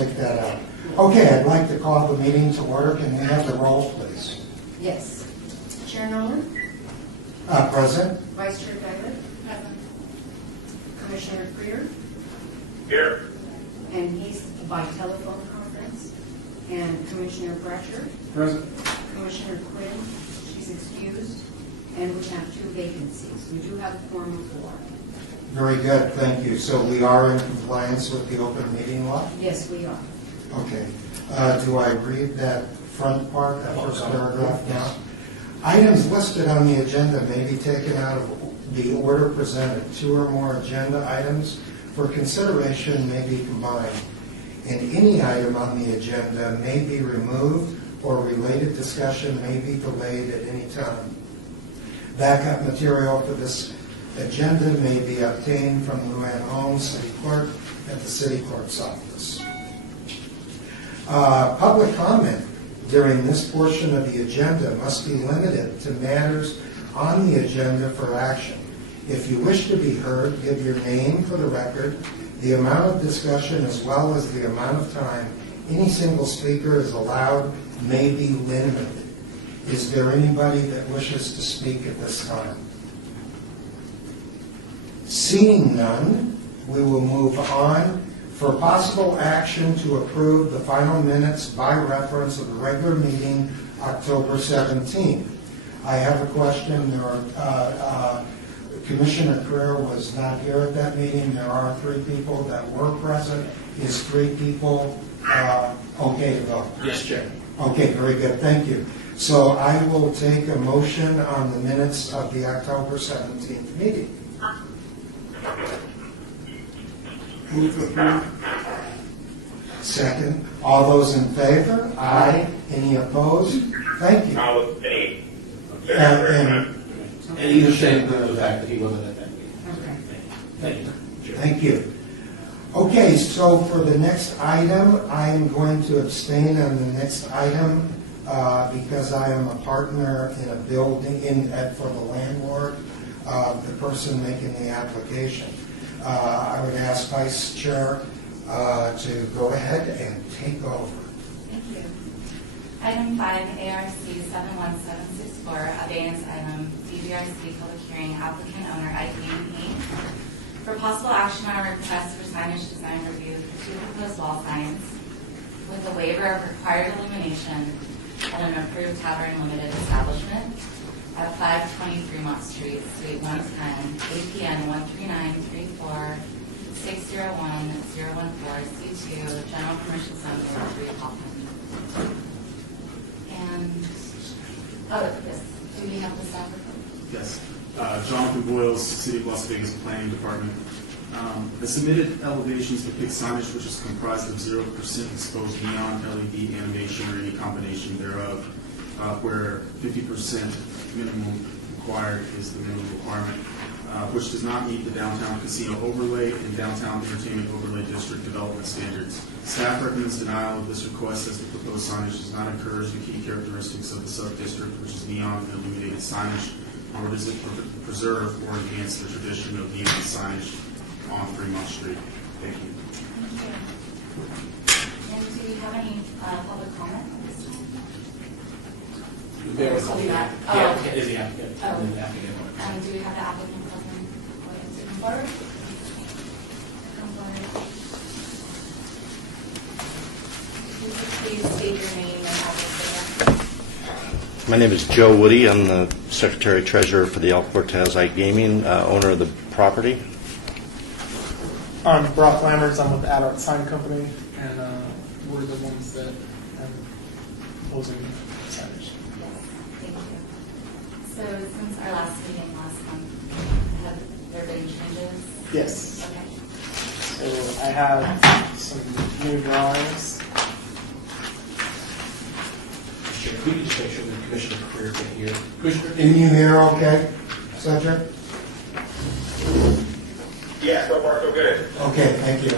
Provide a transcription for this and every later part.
Take that out. Okay, I'd like to call the meeting to order. Can we have the roll, please? Yes. Chair Nolan? Present? Vice Chair Dyler? Present. Commissioner Freer? Here. And he's by telephone conference. And Commissioner Bratcher? Present. Commissioner Quinn? She's excused. And we have 2 vacancies. We do have a quorum of 4. Very good, thank you. So we are in compliance with the open meeting law? Yes, we are. Okay. Do I read that front part, that first paragraph now? Items listed on the agenda may be taken out of the order presented. 2 or more agenda items for consideration may be combined. And any item on the agenda may be removed or related discussion may be delayed at any time. Backup material for this agenda may be obtained from Luann Holmes, City Clerk, at the City Clerk's office. Public comment during this portion of the agenda must be limited to matters on the agenda for action. If you wish to be heard, give your name for the record, the amount of discussion as well as the amount of time any single speaker is allowed may be limited. Is there anybody that wishes to speak at this time? Seeing none, we will move on for possible action to approve the final minutes by reference of the regular meeting October 17th. I have a question. Commissioner Creer was not here at that meeting. There are 3 people that were present. Is 3 people okay to go? Yes, Chair. Okay, very good. Thank you. So I will take a motion on the minutes of the October 17th meeting. Move to approve. Second. All those in favor? Aye. Any opposed? Thank you. I'll abstain. And And you understand the fact that he wasn't at that meeting. Okay. Thank you. thank you. Okay, so for the next item, I am going to abstain on the next item because I am a partner in a building for the landlord, the person making the application. I would ask Vice Chair to go ahead and take over. Thank you. Item 5, ARC 71764, abeyance item, DBRC public hearing, applicant owner IDM Inc. For possible action on a request for signage design review for 2 proposed wall signs with a waiver of required illumination at an approved tavern limited establishment at 523 Mott Street, Suite 110, APN 13934 601 014 C2, General Commercial Zone 3 Hoffman. And, yes, do we have the staff report? Yes. Jonathan Boyles, City of Las Vegas Planning Department. The submitted elevations depict signage which is comprised of 0% exposed neon, LED, animation, or any combination thereof, where 50% minimum required is the minimum requirement, which does not meet the downtown casino overlay and downtown entertainment overlay district development standards. Staff recommends denial of this request as the proposed signage does not encourage the key characteristics of the sub-district, which is neon and illuminated signage, nor does it preserve or enhance the tradition of neon signage on Fremont Street. Thank you. Thank you. And do we have any public comment at this time? There was Copy that. the applicant is the applicant. Oh. And the applicant. Do we have the applicant present to come forward? Come forward. Would you please state your name and address? My name is Joe Woody. I'm the Secretary-Treasurer for the El Cortez iGaming, owner of the property. I'm Brock Lammers. I'm with Adart Sign Company, and we're the ones that are proposing signage. Yes, thank you. So since our last meeting last month, have there been changes? Yes. Okay. So I have some new drawings. Chair, could you just make sure that Commissioner Creer can hear? Commissioner, Can you hear okay, Cedric? Yeah, so far so good. Okay, thank you.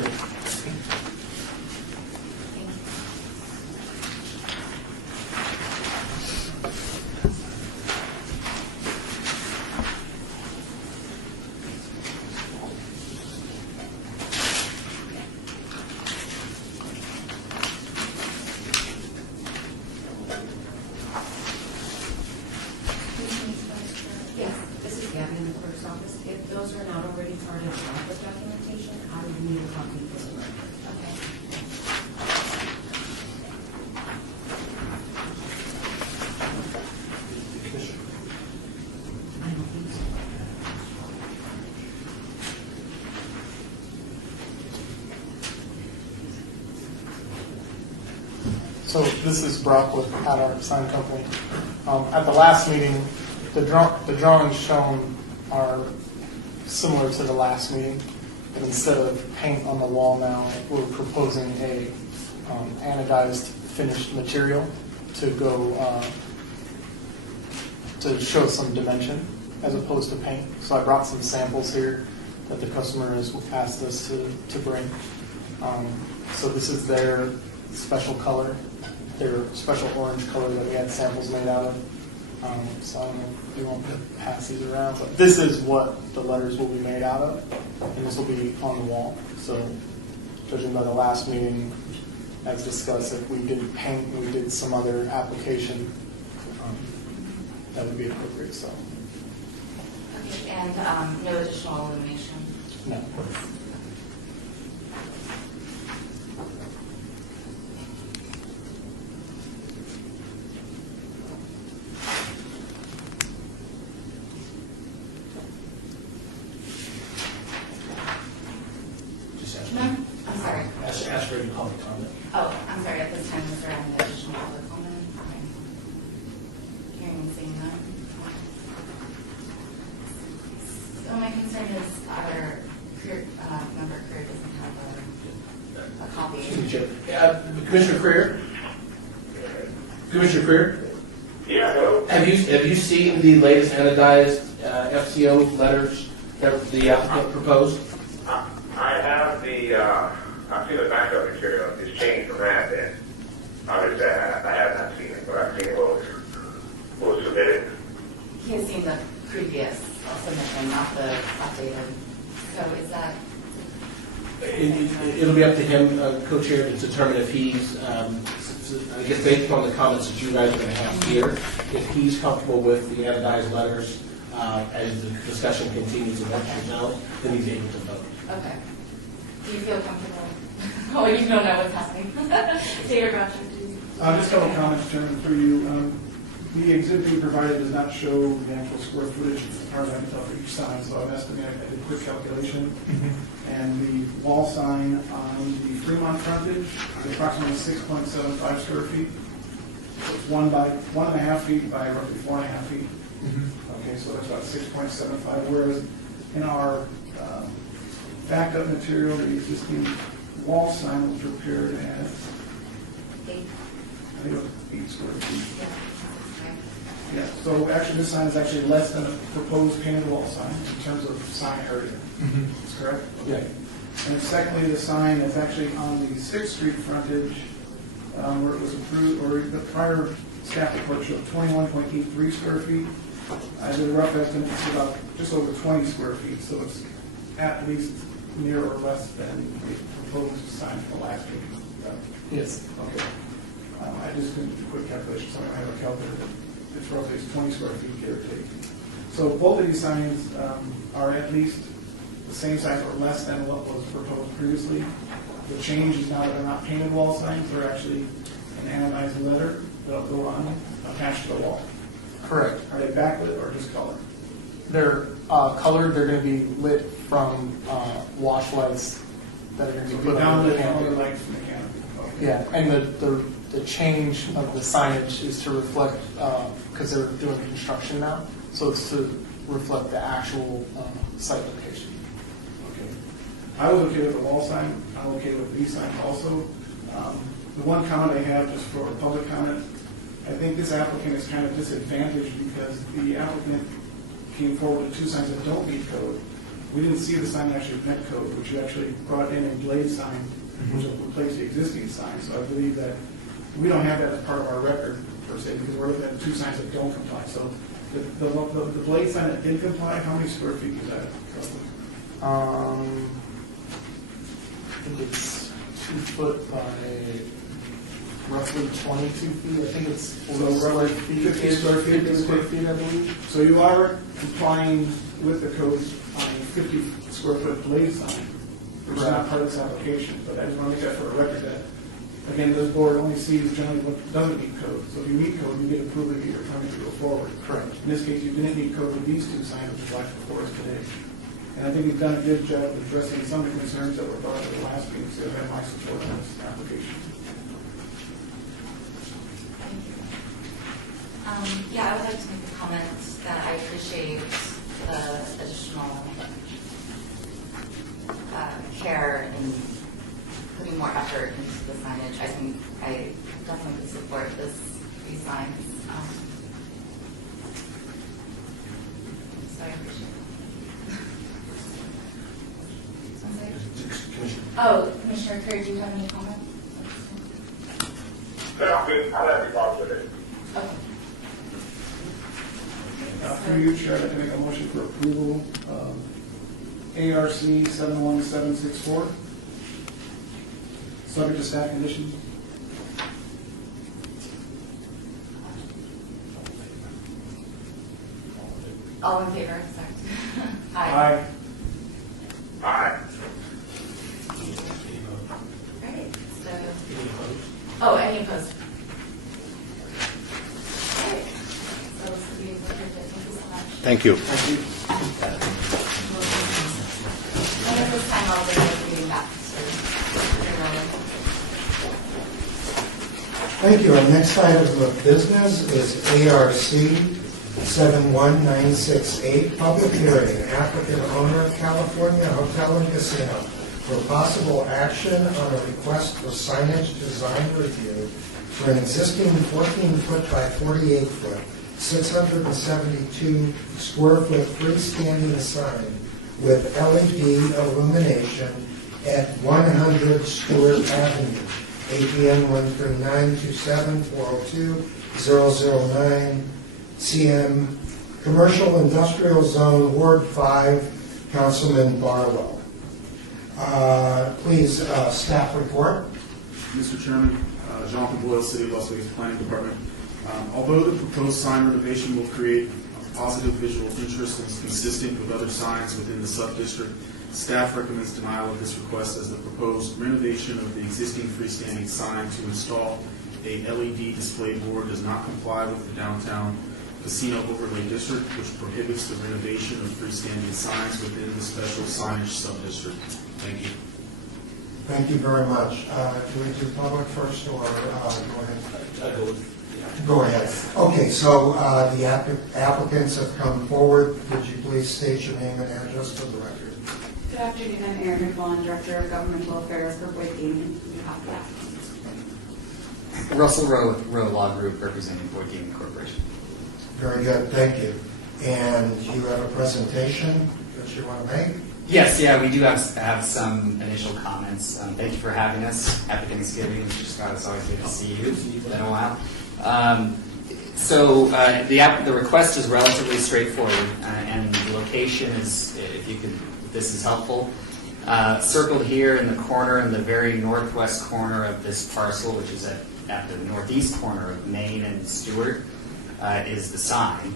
So this is Brock with Adart Sign Company. At the last meeting, the drawings shown are similar to the last meeting, but instead of paint on the wall now, we're proposing a anodized finished material to go to show some dimension as opposed to paint. So I brought some samples here that the customer has asked us to bring. So this is their special color, their special orange color that we had samples made out of. So I don't know if you want to pass these around, but this is what the letters will be made out of, and this will be on the wall. So judging by the last meeting, as discussed, if we didn't paint, we did some other application, that would be appropriate, so, Okay, and no additional illumination. no. Just ask, No, I'm sorry. ask for any public comment. Oh, I'm sorry, at this time, is there any additional public comment? Okay. Hearing and seeing none. So my concern is our member Career doesn't have a copy. Excuse me, Chair. Commissioner Creer? Commissioner Creer? Yeah, hello? Have you seen the latest anodized FCO letters that the applicant proposed? I have I've seen the backup material. It's changed from that, and obviously I have not seen it, but I've seen what was submitted. He has seen the previous submission, not the updated. So is that, It'll be up to him, co-chair, to determine if he's, I guess based on the comments that you guys are going to have here, if he's comfortable with the anodized letters as the discussion continues and that out, then he's able to vote. okay. Do you feel comfortable? Oh, you don't know what's happening. Taylor Groucho, please. Just a couple comments, Chairman, for you. The exhibit you provided does not show the actual square footage as far as I can tell for each sign, so I've estimated, I did a quick calculation. And the wall sign on the Fremont frontage is approximately 6.75 square feet. So it's 1.5 feet by roughly 4.5 feet. Okay, so that's about 6.75, whereas in our backed up material, the existing wall sign was prepared at, I think it was 8 square feet. Yeah, so actually this sign is actually less than a proposed painted wall sign in terms of sign area. That's correct? Okay. And secondly, the sign is actually on the 6th Street frontage where it was approved, or the prior staff report showed 21.83 square feet. I did a rough estimate, it's about just over 20 square feet, so it's at least near or less than the proposed sign for the last meeting. Yes. Okay. I just did a quick calculation, so I don't have a calculator. It's roughly 20 square feet, give or take. So both of these signs are at least the same size or less than what was proposed previously. The change is now that they're not painted wall signs, they're actually an anodized letter that'll go on attached to the wall. Correct. Are they backlit or just color? They're colored, they're going to be lit from wash lights that are going to be put on the Downlit color canopy. lights from the canopy. Okay. Yeah, and the change of the signage is to reflect, because they're doing construction now, so it's to reflect the actual site location. Okay. I was okay with the wall sign. I'm okay with these signs also. The one comment I have, just for a public comment, I think this applicant is kind of disadvantaged because the applicant came forward with 2 signs that don't meet code. We didn't see the sign that actually met code, which you actually brought in a blade sign, which will replace the existing sign. So I believe that we don't have that as part of our record, per se, because we're looking at 2 signs that don't comply. So the blade sign that did comply, how many square feet is that? I think it's 2 foot by roughly 22 feet. I think it's 40 square feet. 50 square feet. 50 square feet, I believe. So you are complying with the code on a 50 square foot blade sign, which is not part of this application, but I just want to make that for a record that, again, this board only sees generally what doesn't meet code. So if you meet code, you get approval to get your permit to go forward. Correct. In this case, you didn't meet code with these 2 signs, which is why it's before us today. And I think you've done a good job of addressing some of the concerns that were brought up at the last meeting, so you have my support on this application. support these signs. So I appreciate it. Oh, Commissioner Kerr, do you have any comments? No, I'm good. I'll have you talk with it. Okay. Through you, Chair, I'd like to make a motion for approval of ARC 71764, subject to staff conditions. All in favor? Sorry. Aye. Aye. Right. So. Oh, any opposed? All right. So this will be approved. Thank you so much. Thank you. And at this time, I'll bring the meeting back Thank you. Our next item of business is ARC 71968, public hearing, applicant owner, California Hotel and Casino, for possible action on a request for signage design review for an existing 14-foot by 48-foot, 672 square foot freestanding sign with LED illumination at 100 Stewart Avenue, APN 139-27-402-009, CM, Commercial Industrial Zone, Ward 5, Councilman Barlow. Please, staff report. Mr. Chairman, Jonathan Boyle, City of Las Vegas Planning Department. Although the proposed sign renovation will create a positive visual interest and is consistent with other signs within the sub-district, staff recommends denial of this request as the proposed renovation of the existing freestanding sign to install a LED display board does not comply with the downtown casino overlay district, which prohibits the renovation of freestanding signs within the special signage sub-district. Thank you. Thank you very much. Do we do public first or go ahead? Go ahead. Okay, so the applicants have come forward. Would you please state your name and address for the record? Good afternoon, I'm Erin McVaughn, Director of Governmental Affairs for Boyd Gaming. On behalf of the applicants. Russell Rowe Law Group, representing Boyd Gaming Corporation. Very good, thank you. And you have a presentation that you want to make? Yes, yeah, we do have some initial comments. Thank you for having us. Happy Thanksgiving, Mr. Scott. It's always good to see you. It's been a while. The request is relatively straightforward, and the location is, if this is helpful, circled here in the corner, in the very northwest corner of this parcel, which is at the northeast corner of Main and Stewart, is the sign.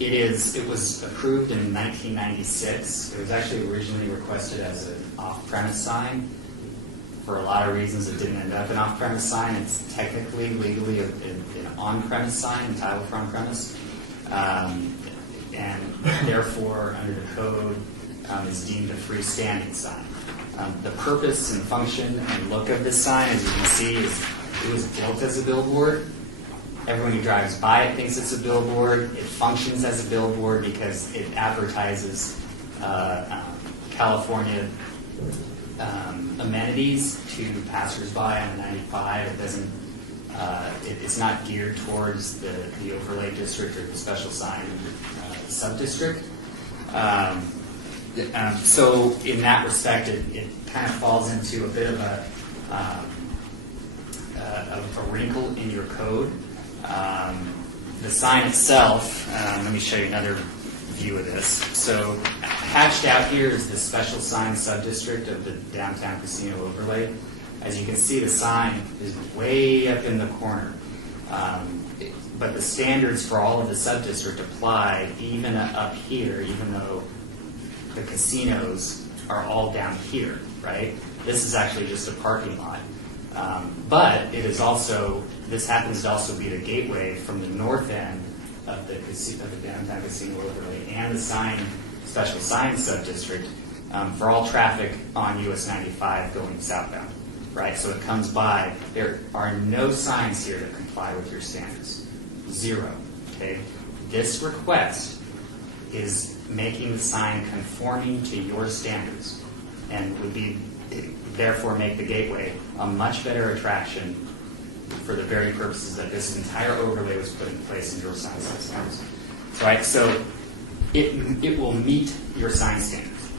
It was approved in 1996. It was actually originally requested as an off-premise sign. For a lot of reasons, it didn't end up an off-premise sign. It's technically, legally, an on-premise sign, entitled for on-premise. And therefore, under the code, is deemed a freestanding sign. The purpose and function and look of this sign, as you can see, is it was built as a billboard. Everyone who drives by it thinks it's a billboard. It functions as a billboard because it advertises California amenities to passersby on the 95. It doesn't. It's not geared towards the overlay district or the special sign sub-district. So in that respect, it kind of falls into a bit of a wrinkle in your code. The sign itself, let me show you another view of this. So hatched out here is the special sign sub-district of the downtown casino overlay. As you can see, the sign is way up in the corner. But the standards for all of the sub-district apply even up here, even though the casinos are all down here, right? This is actually just a parking lot. But it is also, this happens to also be the gateway from the north end of the downtown casino overlay and the special sign sub-district for all traffic on US 95 going southbound, right? So it comes by. There are no signs here that comply with your standards. Zero, okay? This request is making the sign conforming to your standards and would be, therefore make the gateway a much better attraction for the very purposes that this entire overlay was put in place in your sign systems. Right? So it will meet your sign standards.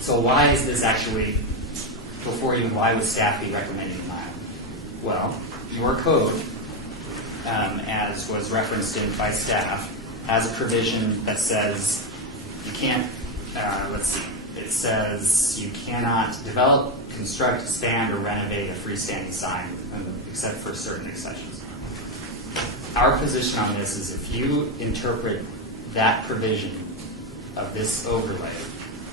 So why is this actually, before even why would staff be recommending denial? Well, your code, as was referenced in by staff, has a provision that says you can't, it says you cannot develop, construct, expand, or renovate a freestanding sign except for certain exceptions. Our position on this is if you interpret that provision of this overlay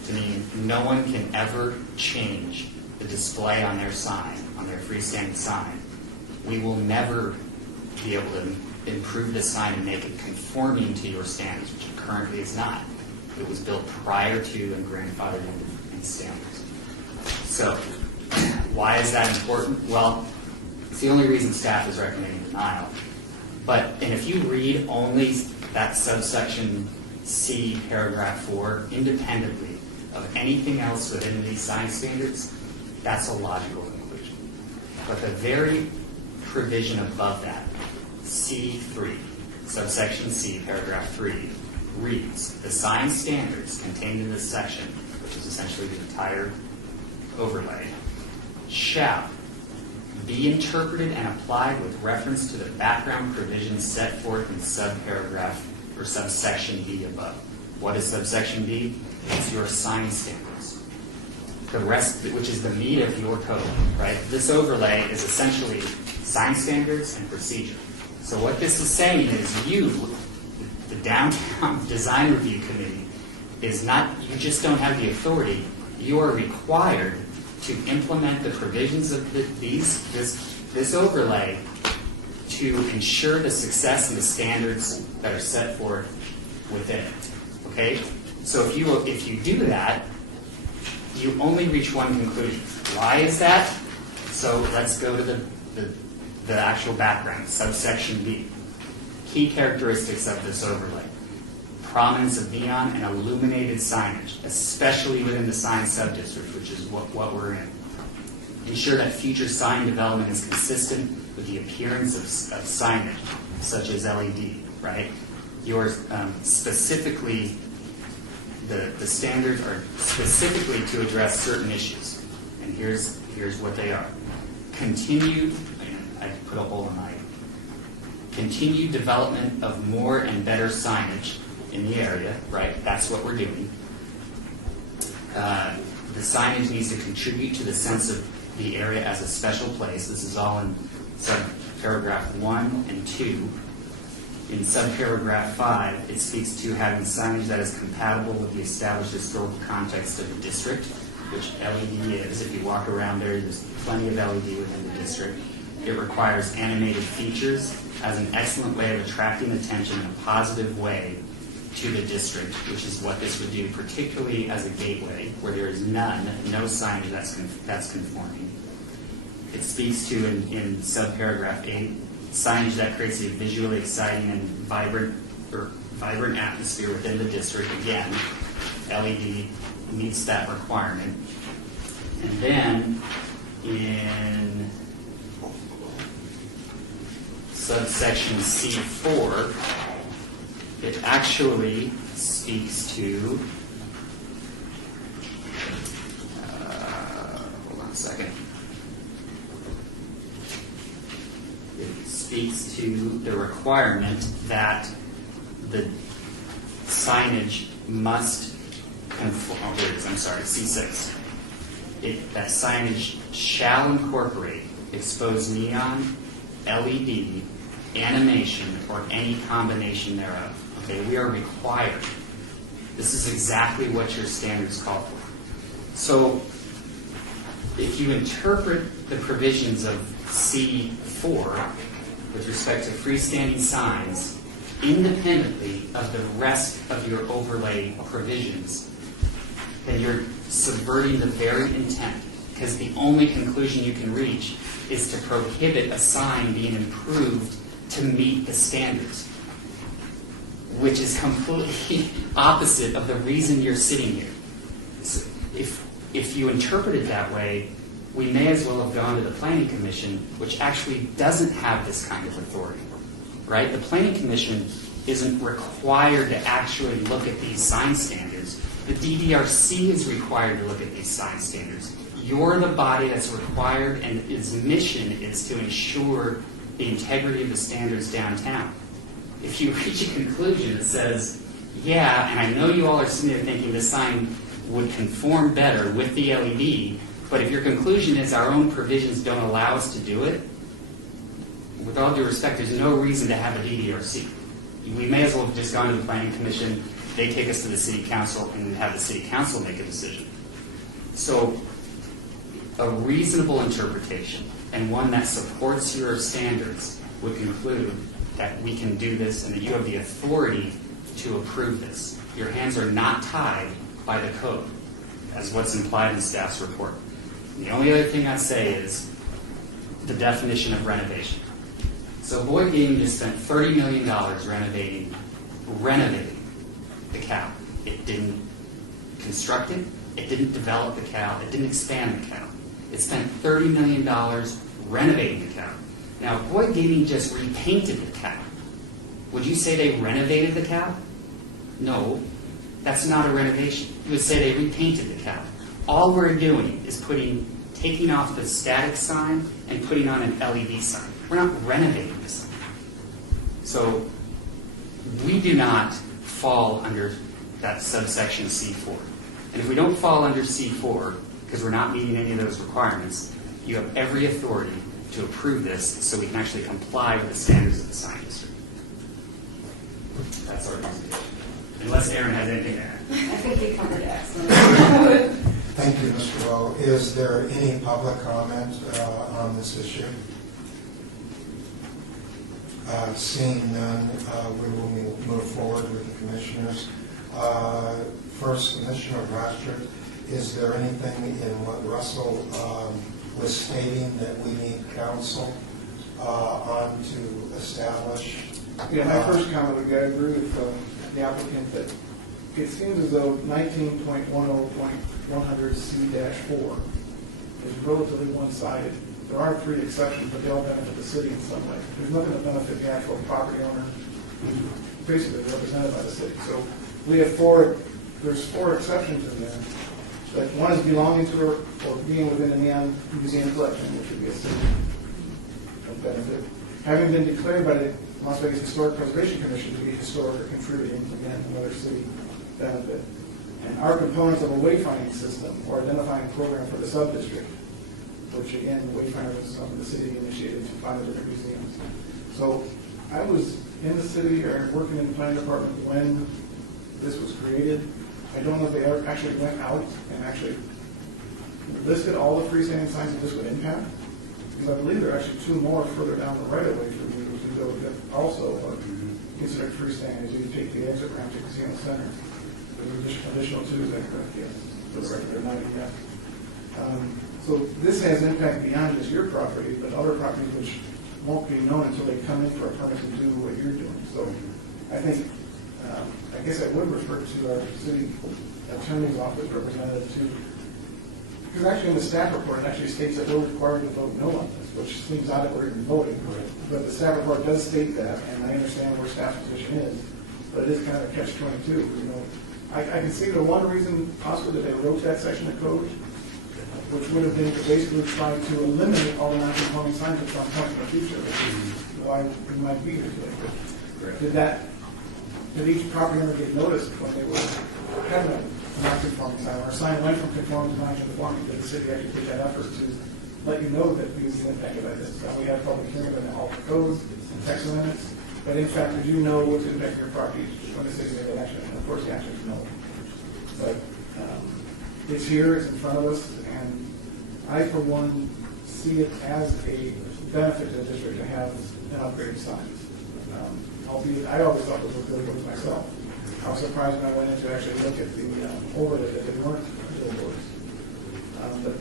to mean no one can ever change the display on their sign, on their freestanding sign, we will never be able to improve the sign and make it conforming to your standards, which it currently is not. It was built prior to and grandfathered in standards. So, why is that important? Well, it's the only reason staff is recommending denial. And if you read only that subsection C, paragraph 4, independently of anything else within these sign standards, that's a logical conclusion. But the very provision above that, C3, subsection C, paragraph 3, reads, the sign standards contained in this section, which is essentially the entire overlay, shall be interpreted and applied with reference to the background provisions set forth in subparagraph or subsection B above. What is subsection B? It's your sign standards. The rest, which is the meat of your code, right? This overlay is essentially sign standards and procedure. So what this is saying is you, the Downtown Design Review Committee, is not, you just don't have the authority. You are required to implement the provisions of this overlay to ensure the success and the standards that are set forth within it. Okay? So if you do that, you only reach one conclusion. Why is that? So let's go to the actual background, subsection B. Key characteristics of this overlay. Prominence of neon and illuminated signage, especially within the sign subdistrict, which is what we're in. Ensure that future sign development is consistent with the appearance of signage, such as LED, right? Specifically, the standards are specifically to address certain issues. And here's what they are. Continued, I put a hole in my, continued development of more and better signage in the area, right? That's what we're doing. The signage needs to contribute to the sense of the area as a special place. This is all in subparagraph 1 and 2. In subparagraph 5, it speaks to having signage that is compatible with the established historical context of the district, which LED is. If you walk around there's plenty of LED within the district. It requires animated features as an excellent way of attracting attention in a positive way to the district, which is what this would do, particularly as a gateway, where there is no signage that's conforming. It speaks to, in subparagraph 8, signage that creates a visually exciting and vibrant atmosphere within the district. Again, LED meets that requirement. And then in subsection C4, it actually speaks to, hold on a second. It speaks to the requirement that the signage must conform, C6. That signage shall incorporate exposed neon, LED, animation, or any combination thereof. Okay, we are required. This is exactly what your standards call for. So, if you interpret the provisions of C4 with respect to freestanding signs independently of the rest of your overlay provisions, then you're subverting the very intent, because the only conclusion you can reach is to prohibit a sign being improved to meet the standards, which is completely opposite of the reason you're sitting here. So if you interpret it that way, we may as well have gone to the Planning Commission, which actually doesn't have this kind of authority, right? The Planning Commission isn't required to actually look at these sign standards. The DDRC is required to look at these sign standards. You're the body that's required, and its mission is to ensure the integrity of the standards downtown. If you reach a conclusion that says, yeah, and I know you all are sitting there thinking this sign would conform better with the LED, but if your conclusion is our own provisions don't allow us to do it, with all due respect, there's no reason to have a DDRC. We may as well have just gone to the Planning Commission, they take us to the City Council, and have the City Council make a decision. So a reasonable interpretation, and one that supports your standards, would conclude that we can do this and that you have the authority to approve this. Your hands are not tied by the code, as what's implied in staff's report. The only other thing I'd say is the definition of renovation. So Boyd Gaming just spent $30 million renovating the cow. It didn't construct it, it didn't develop the cow, it didn't expand the cow. It spent $30 million renovating the cow. Now, Boyd Gaming just repainted the cow. Would you say they renovated the cow? No, that's not a renovation. You would say they repainted the cow. All we're doing is taking off the static sign and putting on an LED sign. We're not renovating the sign. So we do not fall under that subsection C4. And if we don't fall under C4, because we're not meeting any of those requirements, you have every authority to approve this so we can actually comply with the standards of the sign district. That's our presentation. Unless Aaron has anything to add. I think we covered it excellently. Thank you, Mr. Rowe. Is there any public comment on this issue? Seeing none, we will move forward with the commissioners. First, Commissioner Rochford, is there anything in what Russell was stating that we need counsel on to establish? Yeah, my first comment would be I agree with the applicant that it seems as though 19.10.100C-4 is relatively one-sided. There are 3 exceptions, but they all benefit the city in some way. There's nothing to benefit the actual property owner, who's basically represented by the city. So we have there's 4 exceptions in there. But one is belonging to or being within a neon museum collection, which would be a city benefit. Having been declared by the Las Vegas Historic Preservation Commission to be historic or contributing, again, another city benefit. And our components of a wayfinding system or identifying program for the sub-district, which again, the wayfinder was something the city initiated to find the different museums. So I was in the city or working in the planning department when this was created. I don't know if they ever actually went out and actually listed all the freestanding signs that this would impact. Because I believe there are actually 2 more further down the right of way for you to go that also are considered freestanding as you take the exit ramp to Casino Center. There's additional 2, is that correct? Yes. For the record, they're not even yet. So this has impact beyond just your property, but other properties which won't be known until they come in for a permit to do what you're doing. So I think, I guess I would refer to our city attorney's office representative to, because actually in the staff report, it actually states that we're required to vote no on this, which seems odd that we're even voting for it. But the staff report does state that, and I understand where staff's position is, but it is kind of a catch-22. You know, I can see the one reason possibly that they wrote that section of code, which would have been to basically try to eliminate all the non-conforming signs at some point in the future, which is why we might be here today. Did each property owner get noticed when they were having a non-conforming sign, or a sign went from conforming to non-conforming? Did the city actually take that effort to let you know that these are impacted by this? And we had public hearing on all the codes and text amendments, but in fact, did you know what's impacting your property when the city made that action? And of course, the answer is no. But it's here, it's in front of us, and I, for one, see it as a benefit to the district to have an upgraded sign. Albeit, I always thought those were billboards myself. I was surprised when I went in to actually look at the overlay that they weren't billboards. But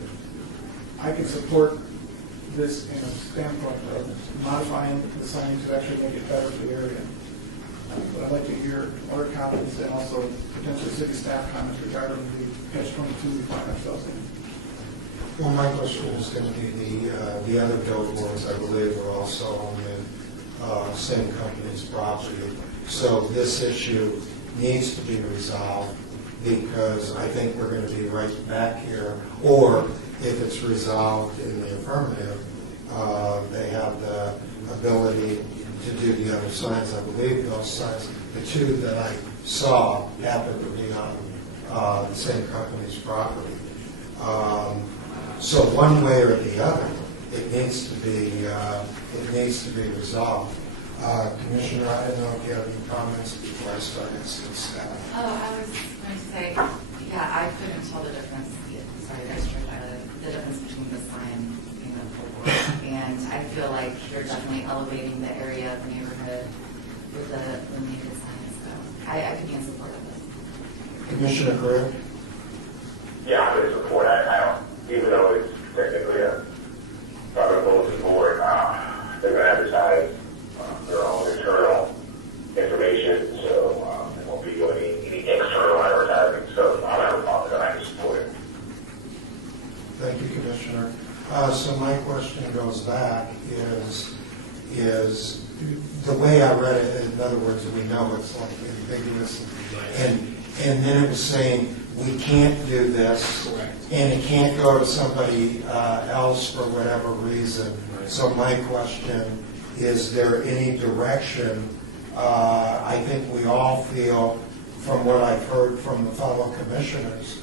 I can support this in a standpoint of modifying the sign to actually make it better for the area. But I'd like to hear other comments and also potentially city staff comments regarding the catch-22 we find ourselves in. Well, my question is going to be the other billboards, I believe, are also on the same company's property. So this issue needs to be resolved because I think we're going to be right back here. Or if it's resolved in the affirmative, they have the ability to do the other signs. I believe those signs, the two that I saw, happen to be on the same company's property. So one way or the other, it needs to be resolved. Commissioner, I don't know if you have any comments before I start asking staff. Oh, I was going to say, yeah, I couldn't tell the difference. Sorry, guys, the difference between the sign and the billboard. And I feel like you're definitely elevating the area of the neighborhood with the naked signs. So I could be in support of this. Commissioner Greer? Yeah, I'm in support. I don't, even though it's technically a bulletin board, they're going to advertise their own internal information, so there won't be any external advertising. So I don't have a problem with that. I can support it. Thank you, Commissioner. So my question goes back is the way I read it, in other words, we know it's like ambiguous, and then it was saying we can't do this, Correct. and it can't go to somebody else for whatever reason. Right. So my question, is there any direction? I think we all feel, from what I've heard from the fellow commissioners,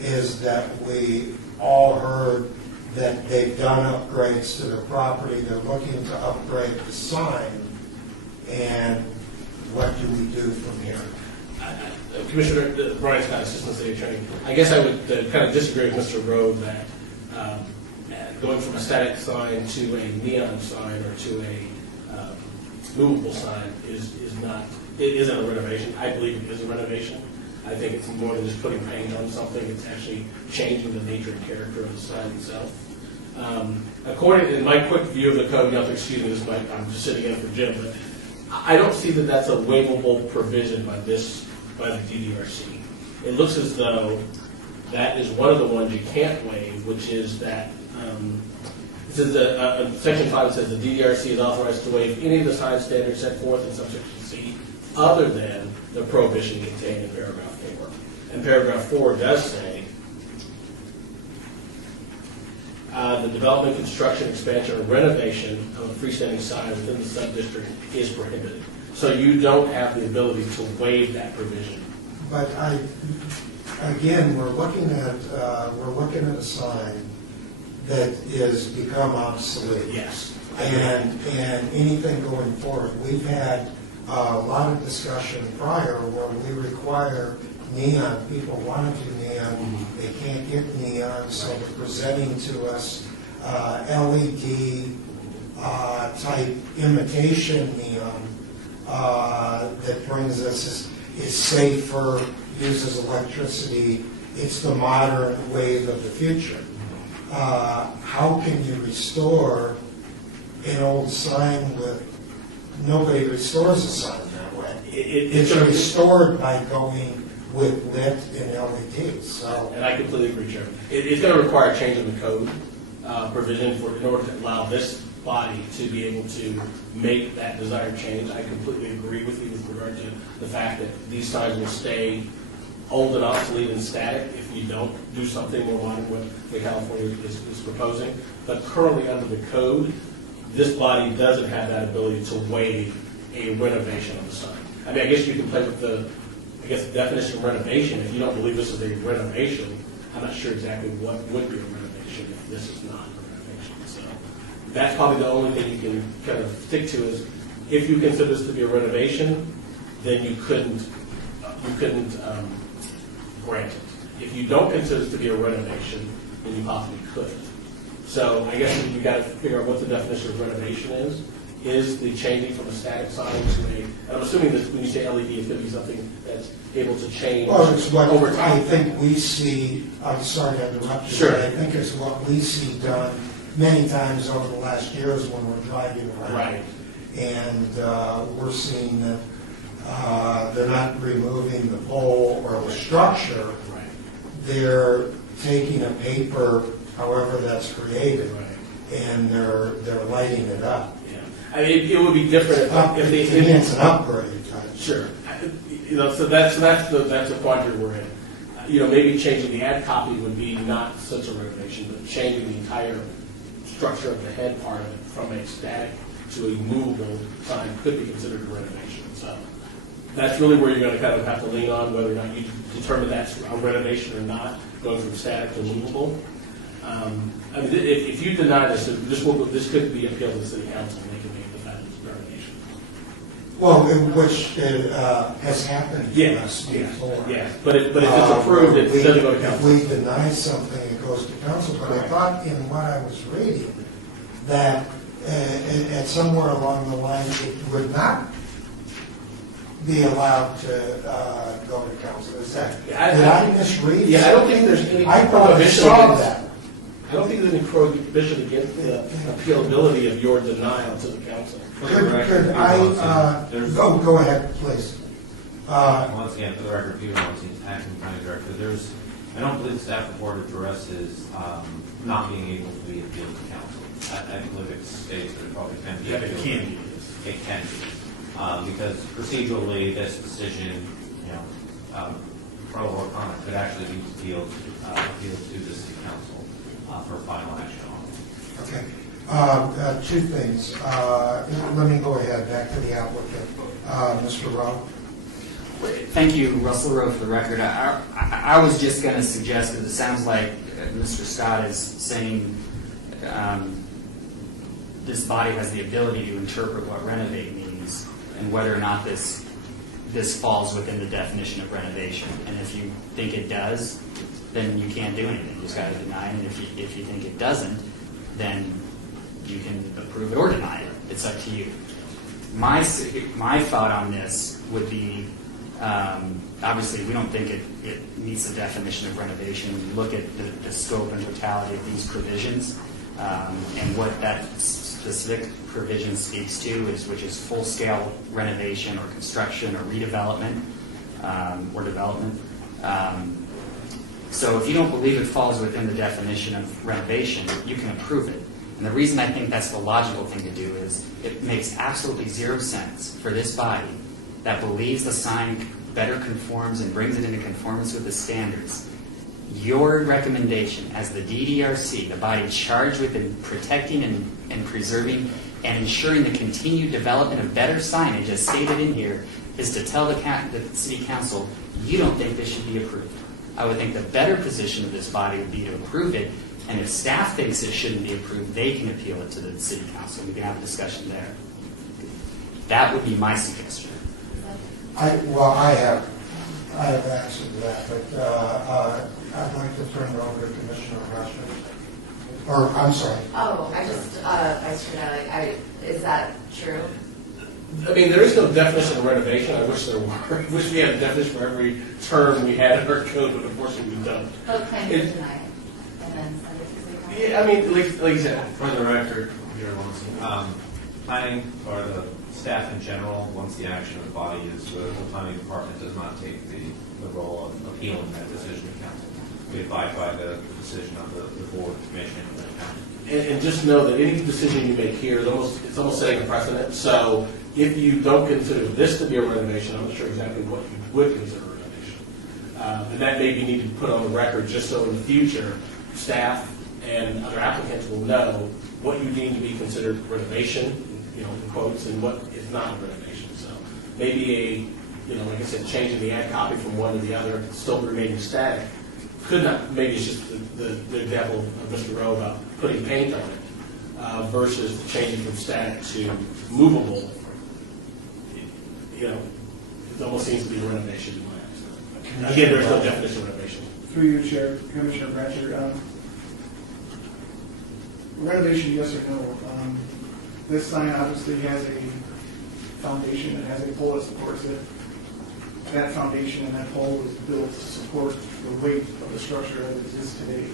is that we all heard that they've done upgrades to their property, they're looking to upgrade the sign, and what do we do from here? Commissioner Brian Scott, Assistant City Attorney. I guess I would kind of disagree with Mr. Rowe that going from a static sign to a neon sign or to a movable sign isn't a renovation. I believe it is a renovation. I think it's more than just putting paint on something. It's actually changing the nature and character of the sign itself. In my quick view of the code, you have to excuse me, I'm just sitting in for Jim, but I don't see that that's a waivable provision by the DDRC. It looks as though that is one of the ones you can't waive, which is that Section 5 says the DDRC is authorized to waive any of the sign standards set forth in subsection C other than the prohibition contained in paragraph 4. And paragraph 4 does say the development, construction, expansion, or renovation of a freestanding sign within the sub-district is prohibited. So you don't have the ability to waive that provision. But again, we're looking at a sign that is become obsolete. Yes. And anything going forward, we've had a lot of discussion prior where we require neon. People want to do neon. They can't get neon, so they're presenting to us LED type imitation neon that brings us is safer, uses electricity. It's the modern wave of the future. How can you restore an old sign with, nobody restores a sign that way. It's restored by going with lit and LEDs. So, and I completely agree, Chairman. It's going to require a change in the code provision in order to allow this body to be able to make that desired change. I completely agree with you with regard to the fact that these signs will stay old and obsolete and static if you don't do something more modern what the California is proposing. But currently under the code, this body doesn't have that ability to waive a renovation of the sign. I mean, I guess you can play with the definition of renovation. If you don't believe this is a renovation, I'm not sure exactly what would be a renovation if this is not a renovation. So that's probably the only thing you can kind of stick to is if you consider this to be a renovation, then you couldn't grant it. If you don't consider this to be a renovation, then you possibly could. So I guess you got to figure out what the definition of renovation is. Is the changing from a static sign to and I'm assuming that when you say LED, it's going to be something that's able to change well, it's what over time. I think we see, I'm sorry to interrupt you, Sure. but I think it's what we see done many times over the last years when we're driving around. Right. And we're seeing that they're not removing the pole or the structure. Right. They're taking a paper however that's created, Right. and they're lighting it up. Yeah. I mean, it would be different if To me, it's an upgrade. Sure. You know, so that's the quadrant we're in. You know, maybe changing the ad copy would be not such a renovation, but changing the entire structure of the head part of it from a static to a movable sign could be considered a renovation. So that's really where you're going to kind of have to lean on whether or not you determine that's a renovation or not, going from static to movable. I mean, if you deny this, this could be appealed to the city council and they can make the fact it's a renovation. Well, which has happened to us before. Yeah. But if it's approved, it doesn't go to council. If we deny something, it goes to council. But I thought in what I was reading that at somewhere along the line it would not be allowed to go to council. Is that, did I misread? Yeah, I don't think there's any I thought I prohibition saw against that. I don't think there's any prohibition against the appealability of your denial to the council. Could I, go ahead, please. Once again, for the record, Peter Weinstein, acting county director. I don't believe the staff report addresses not being able to be appealed to council. I believe it states that it probably can be appealed. It can be. Because procedurally, this decision, pro or con, could actually be appealed to the city council for final action on it. Okay. Two things. Let me go ahead, back to the applicant. Mr. Rowe? Thank you, Russell Rowe, for the record. I was just going to suggest, because it sounds like Mr. Scott is saying this body has the ability to interpret what renovate means and whether or not this falls within the definition of renovation. And if you think it does, then you can't do anything. You just got to deny it. And if you think it doesn't, then you can approve it or deny it. It's up to you. My thought on this would be, obviously, we don't think it meets the definition of renovation. When you look at the scope and totality of these provisions, and what that specific provision speaks to which is full-scale renovation or construction or redevelopment or development. So if you don't believe it falls within the definition of renovation, you can approve it. And the reason I think that's the logical thing to do is it makes absolutely zero sense for this body that believes the sign better conforms and brings it into conformance with the standards. Your recommendation as the DDRC, the body charged with protecting and preserving and ensuring the continued development of better signage, as stated in here, is to tell the city council, you don't think this should be approved. I would think the better position of this body would be to approve it, and if staff thinks it shouldn't be approved, they can appeal it to the city council. We can have a discussion there. That would be my suggestion. I have answered to that, but I'd like to turn it over to Commissioner Rushford. Or, I'm sorry. Oh, Vice Chair, is that true? I mean, there is no definition of renovation. I wish there were. I wish we had a definition for every term we had in our code, but unfortunately we don't. But plan to deny it, and then send it to the council? Yeah, I mean, like you said. For the record, planning or the staff in general, once the action of the body is the planning department does not take the role of appealing that decision to council. We abide by the decision of the board, commission, and the council. And just know that any decision you make here it's almost setting a precedent. So if you don't consider this to be a renovation, I'm not sure exactly what you would consider a renovation. And that may be needed to put on the record just so in the future, staff and other applicants will know what you deem to be considered renovation, in quotes, and what is not a renovation. So maybe like I said, changing the ad copy from one to the other, still remaining static, could not, maybe it's just the example of Mr. Rowe about putting paint on it versus changing from static to movable. It almost seems to be a renovation in my eyes. Again, there's no definition of renovation. Through you, Chair, Commissioner Bratcher. Renovation, yes or no? This sign obviously has a foundation, it has a pole that supports it. That foundation and that pole is built to support the weight of the structure as it exists today.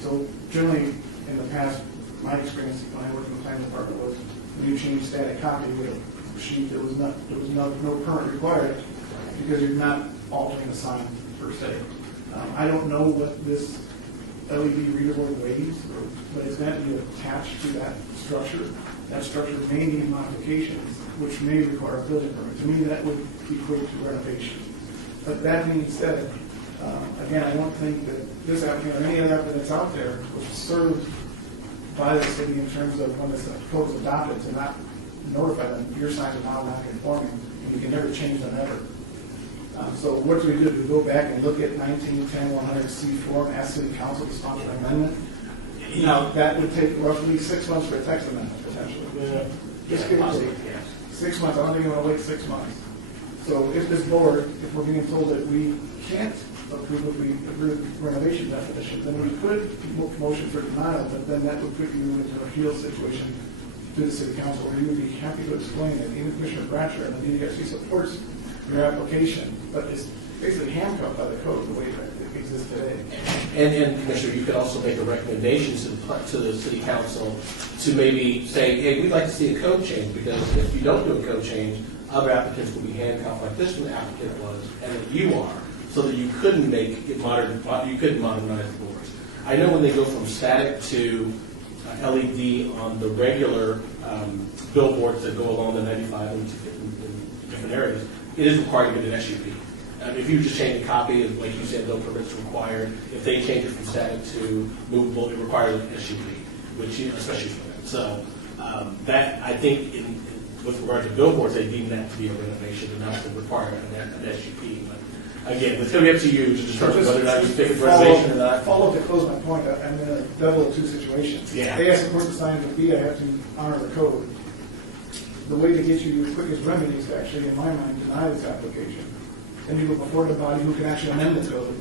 So generally, in the past, my experience when I worked in the planning department was when you change static copy with a sheet, there was no permit required because you're not altering the sign per se. I don't know what this LED readable ways, but it's meant to be attached to that structure. That structure may need modifications, which may require a building permit. To me, that would equate to renovation. But that being said, again, I don't think that this applicant or any other applicant that's out there was served by the city in terms of when this code was adopted to not notify them, your signs are now not conforming, and you can never change them ever. So what do? We go back and look at 1910-100C4 and ask city council to sponsor an amendment? Now, that would take roughly 6 months for a text amendment, potentially. Just give it 6 months. I don't think you want to wait 6 months. So if this board, if we're being told that we can't approve if we agree with renovation definition, then we could motion for denial, but then that would put you into an appeal situation to the city council, where you would be happy to explain it. Even Commissioner Bratcher and the DDSC supports your application, but it's basically handcuffed by the code the way it exists today. And Commissioner, you could also make a recommendation to the city council to maybe say, hey, we'd like to see a code change, because if you don't do a code change, other applicants will be handcuffed like this one applicant was, and that you are, so that you couldn't make it modern, you couldn't modernize the boards. I know when they go from static to LED on the regular billboards that go along the 95 in different areas, it is required to get an SUP. If you just change a copy, like you said, no permits required. If they change it from static to movable, it requires an SUP, which especially for them. So that, I think, with regard to billboards, they deem that to be a renovation and not to require an SUP. But again, it's going to be up to you to determine whether or not you think it's renovation or not. Follow up to close my point. I'm in a double of two situations. Yeah. A, I support the sign, but B, I have to honor the code. The way to get you the quickest remedy is to actually, in my mind, deny this application. Then you go before the body who can actually amend the code.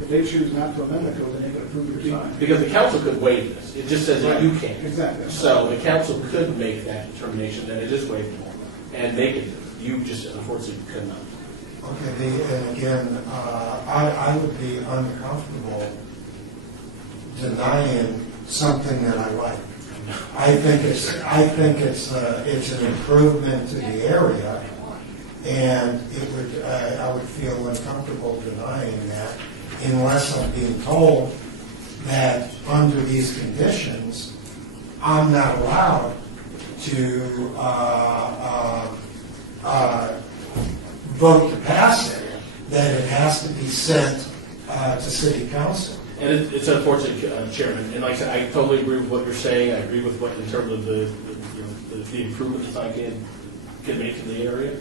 If they choose not to amend the code, then they can approve your sign. Because the council could waive this. It just says that you can't. Exactly. So the council could make that determination that it is waivable, and they could do it. You just unfortunately could not. Okay, and again, I would be uncomfortable denying something that I like. I think it's an improvement to the area, and I would feel uncomfortable denying that unless I'm being told that under these conditions, I'm not allowed to vote to pass it, that it has to be sent to city council. And it's unfortunate, Chairman, and like I said, I totally agree with what you're saying. I agree with what, in terms of the improvements I can make to the area.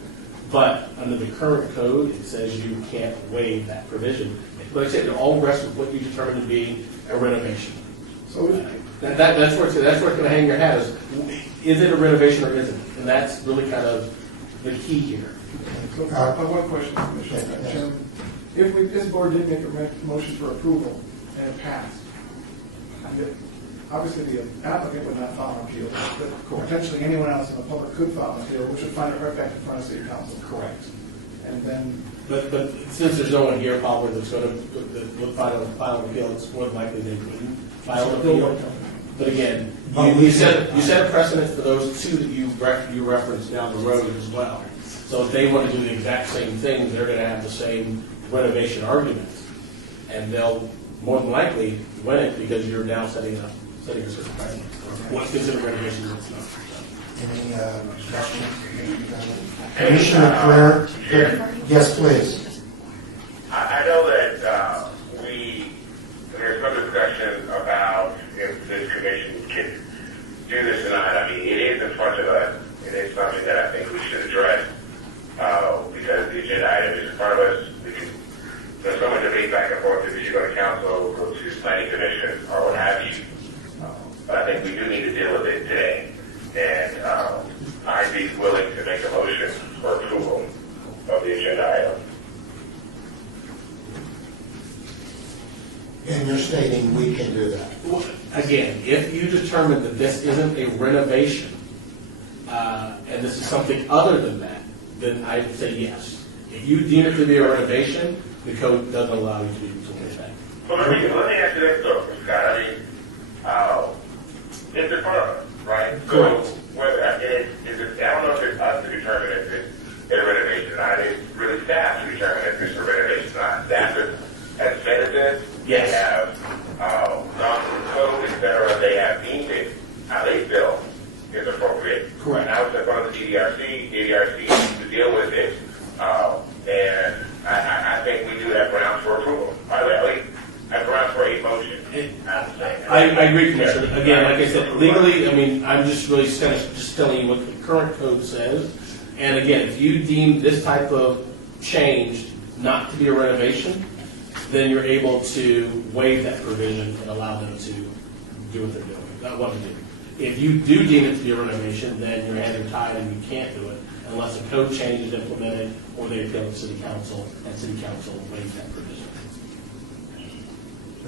But under the current code, it says you can't waive that provision. Like I said, it all rests with what you determine to be a renovation. So that's where it's going to hang your hat is it a renovation or isn't it? And that's really kind of the key here. So, one question, Commissioner Chairman. If this board did make a motion for approval and it passed, obviously the applicant would not file an appeal, but potentially anyone else in the public could file an appeal, which would find it right back in front of city council. Correct. And then, But since there's no one here probably that's going to file an appeal, it's more than likely they wouldn't file an appeal. But again, you set a precedent for those two that you referenced down the road as well. So if they want to do the exact same thing, they're going to have the same renovation argument, and they'll more than likely win it because you're now setting a certain precedent. What's considered renovation and what's not. Any questions? Commissioner Clare? Yes, please. I know that there's some discussion about if this commission can do this or not. I mean, it is in front of us, and it's something that I think we should address because the agenda item is in front of us. There's so much debate back and forth if you should go to council, go to planning commission, or what have you. But I think we do need to deal with it today. And I'd be willing to make a motion for approval of the agenda item. And you're stating we can do that? Again, if you determine that this isn't a renovation, and this is something other than that, then I would say yes. If you deem it to be a renovation, the code doesn't allow you to waive that. Well, let me ask you this though, Scott. I mean, it's in front of us, right? Correct. So whether I don't know if it's us to determine if it's a renovation or not. It's really staff to determine if it's a renovation or not. Staff has vetted this. Yes. They have Correct. Now it's in front of the DDRC. DDRC needs to deal with it, and I think we do have grounds for approval. By the way, I have grounds for a motion. I agree, Commissioner. Again, like I said, legally, I mean, I'm just really kind of just telling you what the current code says. And again, if you deem this type of change not to be a renovation, then you're able to waive that provision and allow them to do what they're doing, not what to do. If you do deem it to be a renovation, then your hands are tied and you can't do it unless a code change is implemented or they appeal to City Council and City Council waives that provision.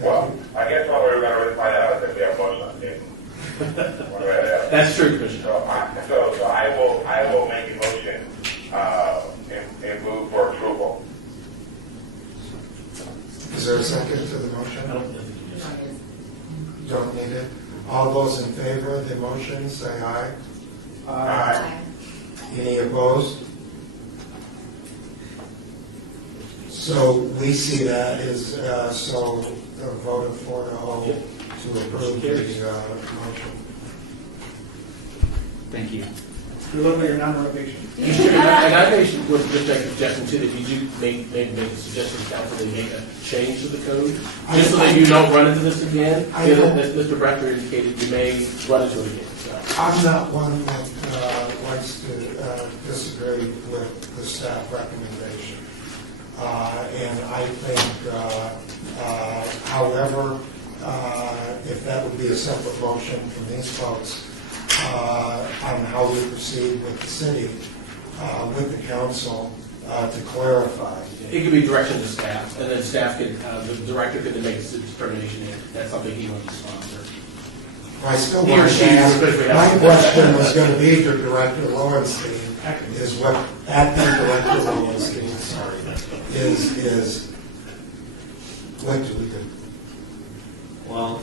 Well, I guess what we're going to find out is if we have a motion on the table. That's true, Commissioner. So I will make a motion and move for approval. Is there a second to the motion? I don't think you Don't need it. All those in favor of the motion, say aye. Aye. Any opposed? So we see that as, so a vote of 4-0 to approve the motion. Thank you. You look like you're non-renovation. And I would just make a suggestion too, that you do maybe make a suggestion to council to make a change to the code, just so that you don't run into this again. As Mr. Brecker indicated, you may run into it again. So. I'm not one that likes to disagree with the staff recommendation. And I think, however, if that would be a separate motion from these folks on how we proceed with the city, with the council, to clarify. It could be direction to staff, and then staff could, the director could make a determination if that's something he wants to sponsor. I still He or want to she ask, would- my question was going to be to Director Lowenstein, is what, acting Director Lowenstein, sorry, is what do we do? Well,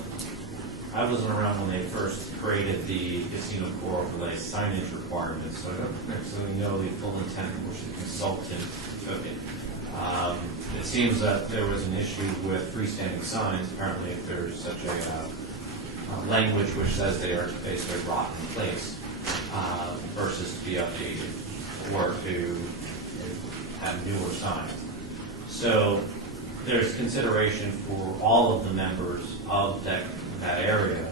I wasn't around when they first created the casino core overlay signage requirements, so I don't necessarily know the full intent of which the consultant took it. It seems that there was an issue with freestanding signs. Apparently, if there's such a language which says they are basically rotten in place versus to be updated or to have newer signs. So there's consideration for all of the members of that area,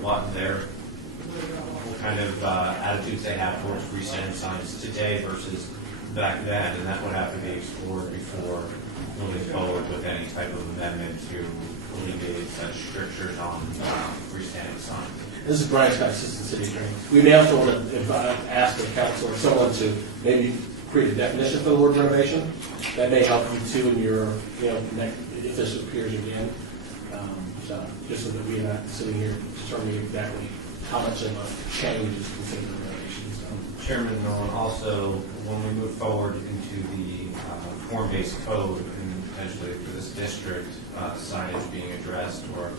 what kind of attitudes they have towards freestanding signs today versus back then, and that would have to be explored before moving forward with any type of amendment to alleviate such strictures on freestanding signs. This is Brian Scott, Assistant City Attorney. We may also want to ask the council or someone to maybe create a definition for the word renovation. That may help you too in your, if this appears again. So just so that we're not sitting here determining exactly how much of a change is considered a renovation. So. Chairman Nolan, also, when we move forward into the form-based code and potentially for this district, signage being addressed or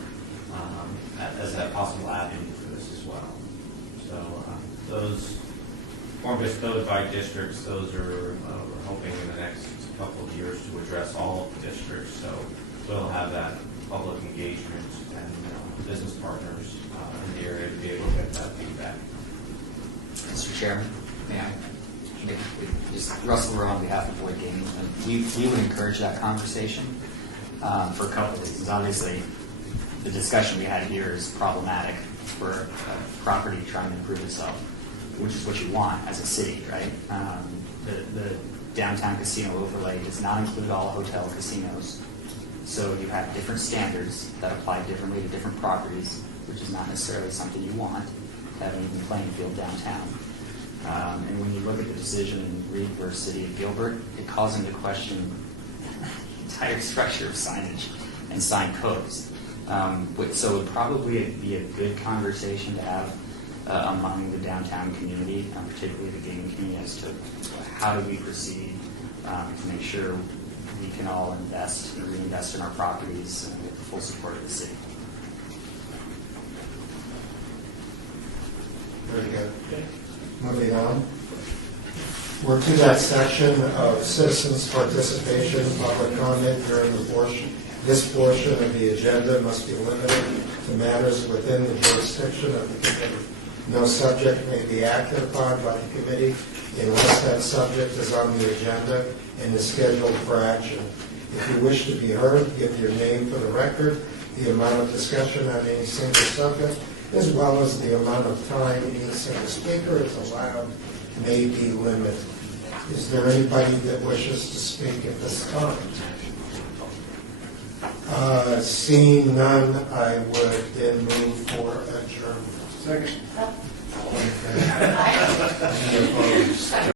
as that possible avenue for this as well. So those form-based code by districts, those are we're hoping in the next couple of years to address all of the districts. So we'll have that public engagement and business partners in the area to be able to get that feedback. Mr. Chairman, may I? Just Russell Rowe on behalf of Boyd Gaming. We would encourage that conversation for a couple of reasons. Obviously, the discussion we had here is problematic for a property trying to improve itself, which is what you want as a city, right? The downtown casino overlay does not include all hotel casinos. So you have different standards that apply differently to different properties, which is not necessarily something you want, to have an even playing field downtown. And when you look at the decision in Reed versus City of Gilbert, it calls into question the entire structure of signage and sign codes. So it would probably be a good conversation to have among the downtown community, particularly the gaming community, as to how do we proceed to make sure we can all invest and reinvest in our properties with the full support of the city. Very good. Moving on. We're to that section of citizens' participation, public comment during this portion of the agenda must be limited to matters within the jurisdiction of the committee. No subject may be acted upon by the committee unless that subject is on the agenda and is scheduled for action. If you wish to be heard, give your name for the record, the amount of discussion on any single subject, as well as the amount of time any single speaker is allowed may be limited. Is there anybody that wishes to speak at this time? Seeing none, I would then move for adjournment. Second. Any opposed?